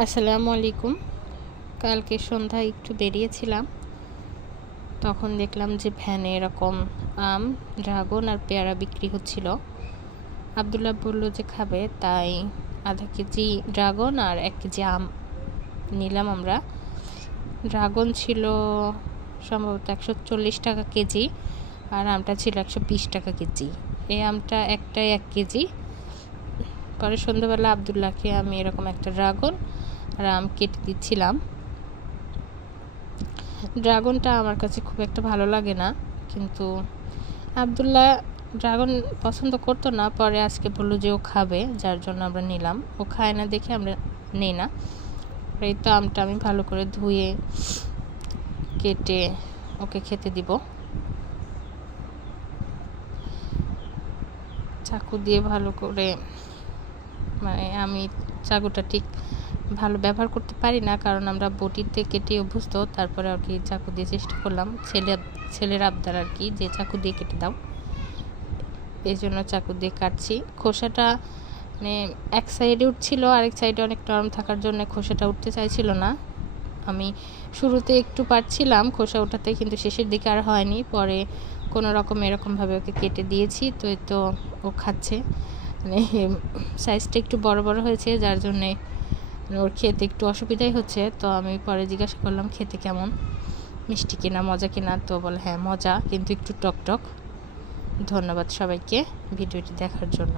আসসালামু আলাইকুম। কালকে সন্ধ্যায় একটু বেরিয়েছিলাম, তখন দেখলাম যে ভ্যানে এরকম আম, ড্রাগন আর পেয়ারা বিক্রি হচ্ছিল। আব্দুল্লাহ বলল যে খাবে, তাই আধা কেজি ড্রাগন আর 1 কেজি আম নিলাম আমরা। ড্রাগন ছিল সম্ভবত 140 টাকা কেজি আর আমটা ছিল 120 টাকা কেজি। এই আমটা একটাই 1 কেজি। পরে সন্ধ্যাবেলা আব্দুল্লাহকে আমি এরকম একটা ড্রাগন আর আম কেটে দিচ্ছিলাম। ড্রাগনটা আমার কাছে খুব একটা ভালো লাগে না, কিন্তু আব্দুল্লাহ ড্রাগন পছন্দ করতো না, পরে আজকে বললো যে ও খাবে, যার জন্য আমরা নিলাম। ও খায় না দেখে আমরা নিই না। এই তো আমটা আমি ভালো করে ধুয়ে কেটে ওকে খেতে দিব। চাকু দিয়ে ভালো করে, মানে আমি চাকুটা ঠিক ভালো ব্যবহার করতে পারি না, কারণ আমরা বটিতে কেটে অভ্যস্ত। তারপরে আর কি চাকু দিয়ে চেষ্টা করলাম, ছেলের আবদার আর কি, যে চাকু দিয়ে কেটে দাও, এই জন্য চাকু দিয়ে কাটছি। খোসাটা মানে এক সাইডে উঠছিল, আরেক সাইডে অনেক নরম থাকার জন্য খোসাটা উঠতে চাইছিল না। আমি শুরুতে একটু পারছিলাম খোসা উঠাতে, কিন্তু শেষের দিকে আর হয়নি। পরে কোনো রকম এরকমভাবে ওকে কেটে দিয়েছি, তো ও খাচ্ছে। মানে সাইজটা একটু বড় বড় হয়েছে, যার জন্যে ওর খেতে একটু অসুবিধাই হচ্ছে। তো আমি পরে জিজ্ঞাসা করলাম খেতে কেমন, মিষ্টি কিনা, মজা কিনা। তো বলে হ্যাঁ মজা, কিন্তু একটু টক টক। ধন্যবাদ সবাইকে ভিডিওটি দেখার জন্য।